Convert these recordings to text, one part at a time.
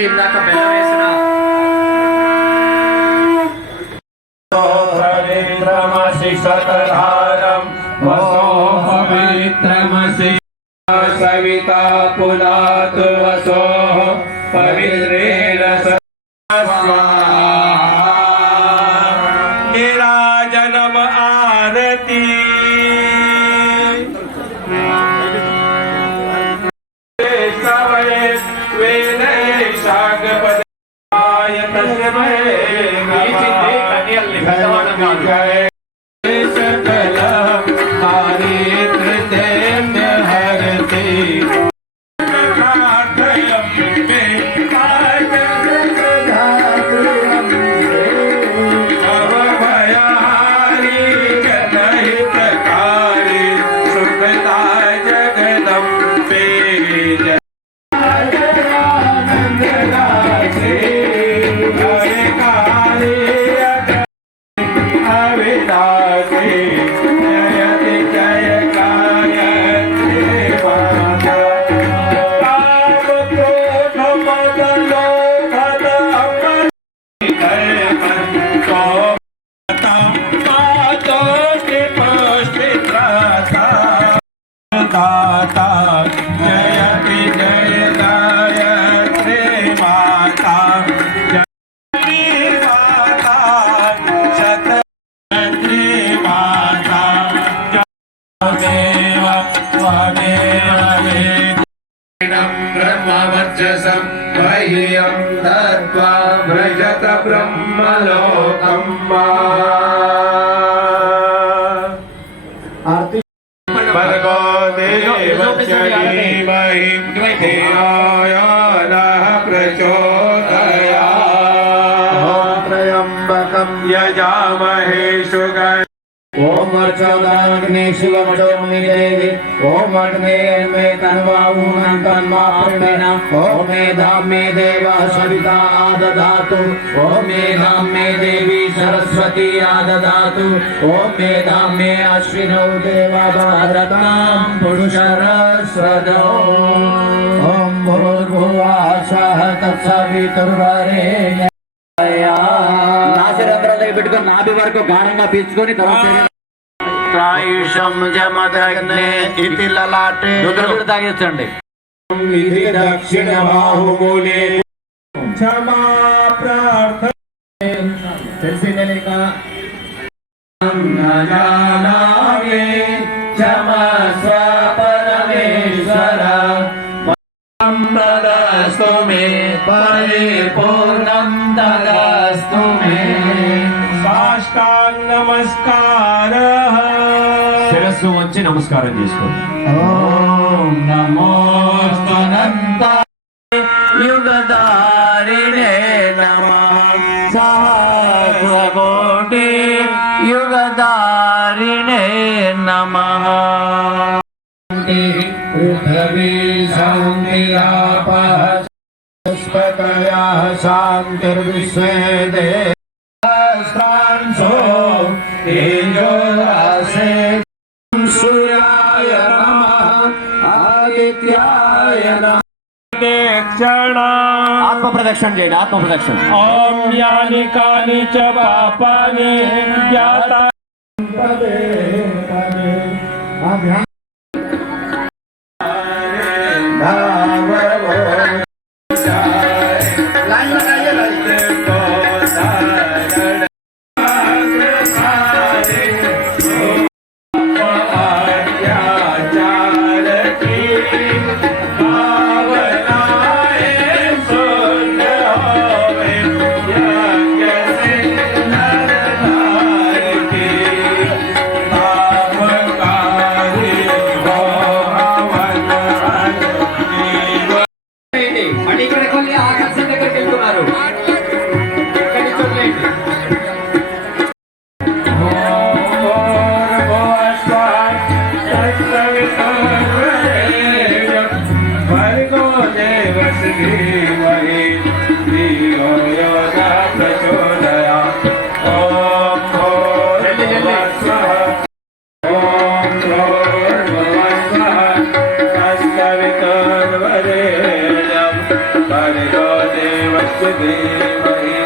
ఇందాక బెల్లం వేసిన సవితా పునాతు వసో పవిత్రేణ నిరాజనమ ఆరతి ब्रह्मवर्चसं मह्यं दत्त्वा व्रजत ब्रह्मलोकं भर्गो देवस्य धीमहि धियो यो नः प्रचोदयात् त्र्यम्बकं यजामहे सुगन्धिं ओम वर्षाग्ने शिवमोमि देवी ओम अग्ने मे तन्वाऊनं तन्वा प्रणेन ओम मे धाम्मे देवा सविता आदधातु ओम मे धाम्मे देवी सरस्वती आदधातु ओम मे धाम्मे अश्विनौ देवा भद्रतां पुरुषरस्वदौ ओम भूर्भुवः स्वः तत्सवितुर्वरेण्यं నాసిరంధ్రాలు పెట్టుకొని నాభి వరకు గాఢంగా పీల్చుకొని తర్వాత జమదగ్నే ఇతి లలాటే రుద్రుడు తాగించండి ఇది దక్షిణ బాహుమూలే క్షమా ప్రార్థన తెలిసిందే లేక నానాగే క్షమస్వ పరమేశ్వర तदस्तु मे परिपूर्णं तदस्तु मे साष्टांग नमस्कारः शिरस्సు వంచి నమస్కారం చేసుకోండి ఓం నమోస్తనంత యుగదారిణే నమః సహస్రకోటి యుగదారిణే నమః पृथ्वी शान्तिरापः पुष्पकयाः शान्तिर्विश्वे देवांसो तेजोरासे सूर्याय नमः आदित्याय नमः आत्म प्रदक्षिण చేయండి आत्म प्रदक्षिण ओम यानि कानि च पापानि ज्ञाता पदे पदे अभ्यास Hare देवस्य धीमहि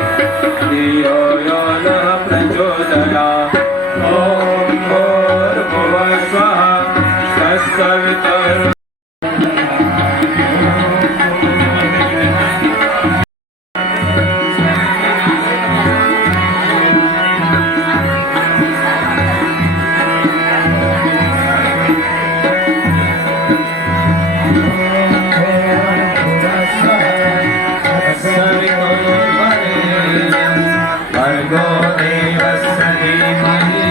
धियो यो नः प्रचोदयात् ॐ भूर्भुवः स्वः तत्सवितुर्वरेण्यं भर्गो देवस्य धीमहि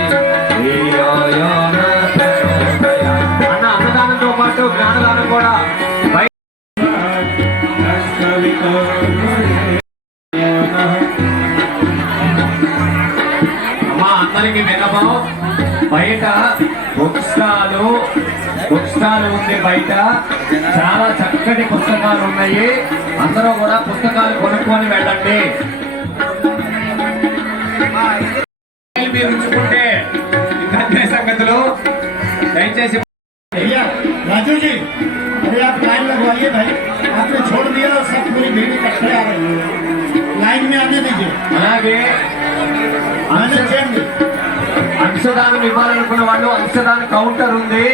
धियो यो नः प्रचोदयात् అన్న అన్నదానంతో పాటు జ్ఞానదానం కూడా అమ్మా అందరికి వినపం బయట బుక్ స్టాల్ ఉంది బయట చాలా చక్కటి పుస్తకాలు ఉన్నాయి అందరూ కూడా పుస్తకాలు కొనుక్కొని వెళ్ళండి మీరు ఉంచుకుంటే ఇంకా సంగతులు దయచేసి भैया राजू जी अरे आप लाइन लगवाइए भाई आपने छोड़ दिया और सब पूरी भीड़ इकट्ठे आ रही है लाइन में आने दीजिए అలాగే मैंने चेक दी అంశదానం ఇవ్వాలనుకున్న వాళ్ళు అంశదాన కౌంటర్ ఉంది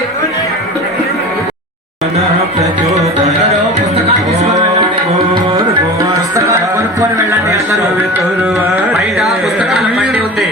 అందరూ పుస్తకాలు తీసుకొని వెళ్ళండి. పుస్తకాలు కొనుక్కొని వెళ్ళండి అందరూ బయట పుస్తకాల బండి ఉంది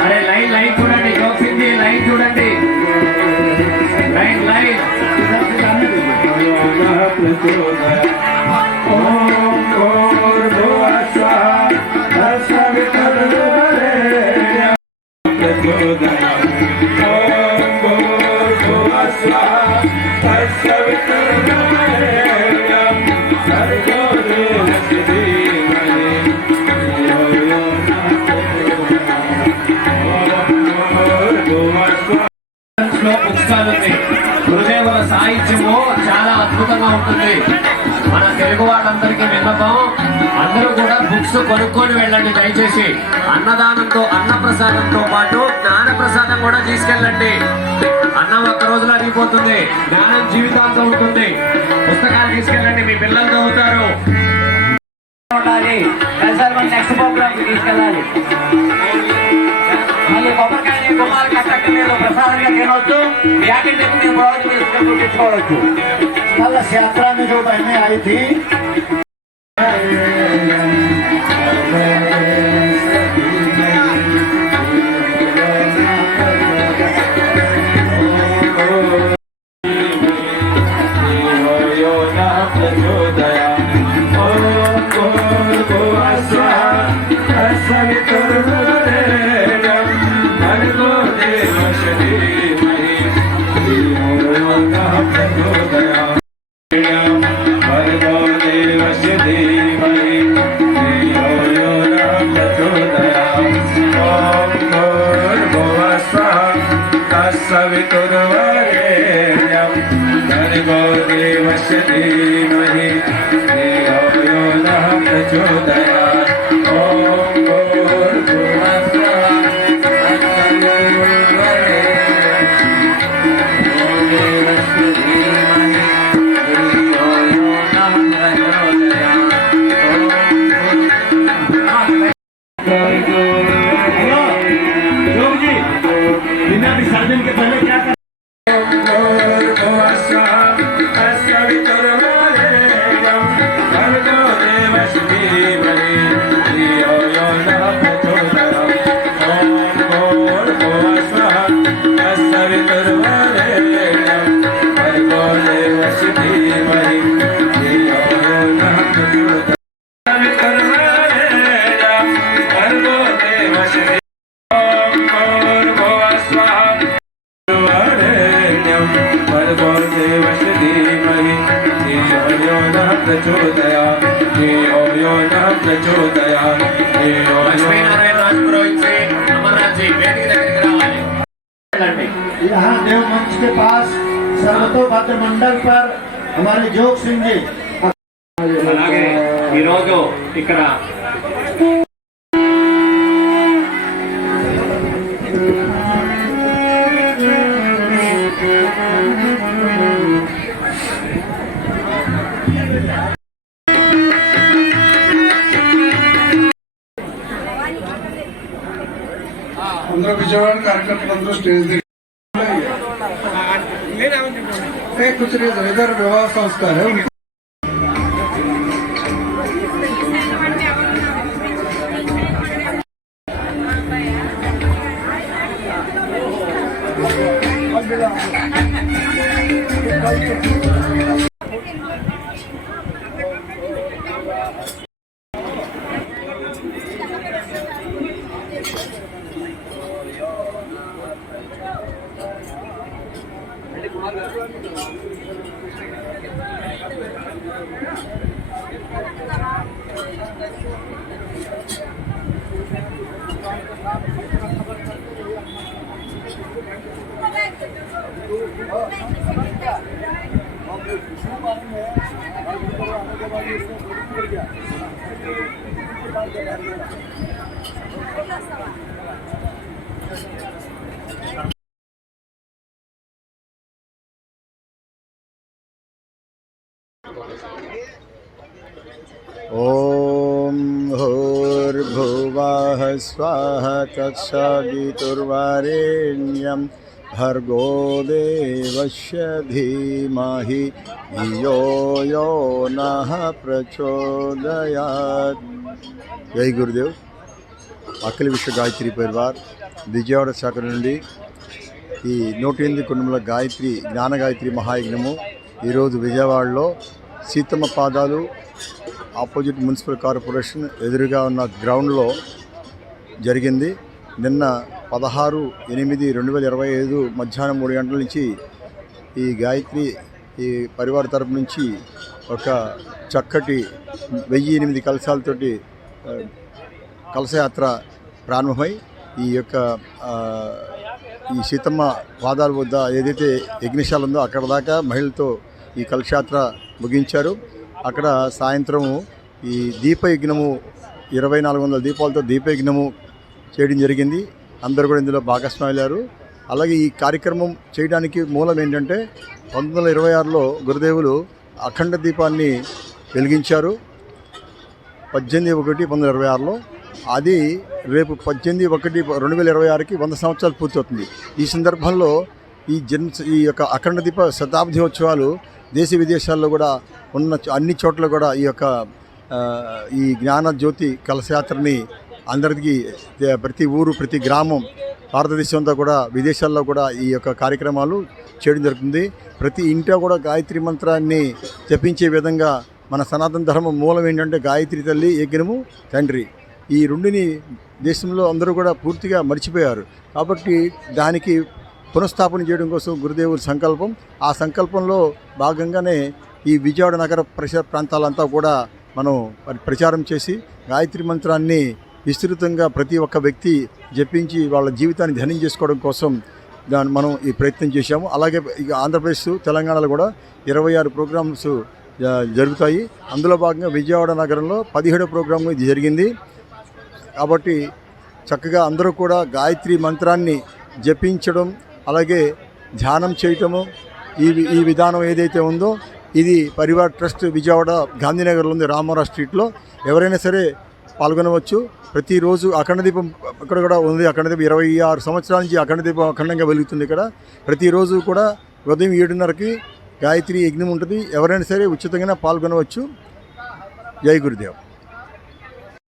అరే లైన్ లైన్ చూడండి జోక్సింది లైన్ చూడండి లైన్ లైన్ పుస్తకాలు ఉంది గురుదేవుల సాహిత్యము చాలా అద్భుతంగా ఉంటుంది మన తెలుగు వాళ్ళందరికీ విన్నపం అందరూ కూడా బుక్స్ కొనుక్కొని వెళ్ళండి దయచేసి అన్నదానంతో అన్న ప్రసాదంతో పాటు జ్ఞాన ప్రసాదం కూడా తీసుకెళ్ళండి అన్నం ఒక్క రోజులో అరిగిపోతుంది జ్ఞానం జీవితాంతం ఉంటుంది పుస్తకాలు తీసుకెళ్ళండి మీ పిల్లలు చదువుతారు నెక్స్ట్ ప్రోగ్రామ్ తీసుకెళ్ళాలి మళ్ళీ కొబ్బరికాయ గుమ్మాలు కట్టలేదు ప్రసాదంగా తినవచ్చు జాకెట్ మీరు ప్రొవైడ్ చేసుకుని తెచ్చుకోవచ్చు कल यात्रा में जो बहनें आई थी सवितुर्वरेण्यं भर्गो देवस्य धीमहि धियो यो नः प्रचोदयात् ॐ भूर्भुवः स्वः तत्सवितुर्वरेण्यं धियो यो नः विसर्जन के पहले क्या कर भर्गो धीमहि धियो यो नः प्रचोदयात् भर्गो देवस्य भर्गो देवस्य धीमहि धियो यो नः प्रचोदयात् धियो यो नः प्रचोदयात् धियो यो లక్ష్మీనారాయణ రాజు పురోహిత్ जी, अमरनाथ जी, వేదిక దగ్గరికి రావాలి. వెళ్ళండి. यहाँ देव मंच के पास सर्वतोभद्र मंडल पर हमारे जोग सिंह जी అలాగే ఈరోజు ఇక్కడ అందరూ విజయవాడ కార్యకర్తలందరూ స్టేజ్ దగ్గర कुछ नहीं इधर विवाह संस्कार है उनका ॐ भूर्भुवः स्वः तत्सवितुर्वरेण्यं भर्गो देवस्य धीमहि धियो यो नः प्रचोदयात्। जय गुरुदेव। అఖిల విశ్వ గాయత్రి పరివార్ విజయవాడ శాఖ నుండి ఈ 108 కుటుంబల గాయత్రి జ్ఞాన గాయత్రి మహాయజ్ఞము ఈరోజు విజయవాడలో సీతమ్మ పాదాలు ఆపోజిట్ మున్సిపల్ కార్పొరేషన్ ఎదురుగా ఉన్న గ్రౌండ్లో జరిగింది. నిన్న 16/8/2025 మధ్యాహ్నం 3 గంటల నుంచి ఈ గాయత్రి ఈ పరివార తరపు నుంచి ఒక చక్కటి 1008 కలశాలతోటి కలశయాత్ర ప్రారంభమై ఈ యొక్క ఈ సీతమ్మ పాదాల వద్ద ఏదైతే యజ్ఞశాల ఉందో అక్కడ దాకా మహిళలతో ఈ కలశయాత్ర ముగించారు. అక్కడ సాయంత్రం ఈ దీపయజ్ఞము 2400 దీపాలతో దీపయజ్ఞము చేయడం జరిగింది. అందరూ కూడా ఇందులో భాగస్వామ్యారు. అలాగే ఈ కార్యక్రమం చేయడానికి మూలం ఏంటంటే 1926లో గురుదేవులు అఖండ దీపాన్ని వెలిగించారు. 18/1/1926లో. అది రేపు 18/1/2026కి 100 సంవత్సరాలు పూర్తవుతుంది. ఈ సందర్భంలో ఈ యొక్క అఖండ దీప శతాబ్ది ఉత్సవాలు దేశ విదేశాల్లో కూడా ఉన్న అన్ని చోట్ల కూడా ఈ యొక్క ఈ జ్ఞాన జ్యోతి కలశయాత్రని అందరికీ ప్రతి ఊరు ప్రతి గ్రామం భారతదేశంతో కూడా విదేశాల్లో కూడా ఈ యొక్క కార్యక్రమాలు చేయడం జరుగుతుంది. ప్రతి ఇంట్లో కూడా గాయత్రి మంత్రాన్ని జపించే విధంగా మన సనాతన ధర్మం మూలం ఏంటంటే గాయత్రి తల్లి యజ్ఞము తండ్రి. ఈ రెండుని దేశంలో అందరూ కూడా పూర్తిగా మర్చిపోయారు. కాబట్టి దానికి పునఃస్థాపన చేయడం కోసం గురుదేవుల సంకల్పం. ఆ సంకల్పంలో భాగంగానే ఈ విజయవాడ నగర పరిసర ప్రాంతాలంతా కూడా మనం ప్రచారం చేసి గాయత్రి మంత్రాన్ని విస్తృతంగా ప్రతి ఒక్క వ్యక్తి జపించి వాళ్ళ జీవితాన్ని ధన్యం చేసుకోవడం కోసం మనం ఈ ప్రయత్నం చేశాము. అలాగే ఇక ఆంధ్రప్రదేశ్ తెలంగాణలో కూడా 26 ప్రోగ్రామ్స్ జరుగుతాయి. అందులో భాగంగా విజయవాడ నగరంలో 17వ ప్రోగ్రాం ఇది జరిగింది. కాబట్టి చక్కగా అందరూ కూడా గాయత్రి మంత్రాన్ని జపించడం అలాగే ధ్యానం చేయటము ఈ విధానం ఏదైతే ఉందో ఇది పరివార్ ట్రస్ట్ విజయవాడ గాంధీనగర్లో ఉంది, రామారావు స్ట్రీట్లో. ఎవరైనా సరే పాల్గొనవచ్చు. ప్రతిరోజు అఖండ దీపం ఇక్కడ కూడా ఉంది. అఖండ దీపం 26 సంవత్సరాల నుంచి అఖండ దీపం అఖండంగా వెలుగుతుంది ఇక్కడ. ప్రతిరోజు కూడా ఉదయం 7:30కి గాయత్రి యజ్ఞం ఉంటుంది. ఎవరైనా సరే ఉచితంగానే పాల్గొనవచ్చు. జై గురుదేవ్.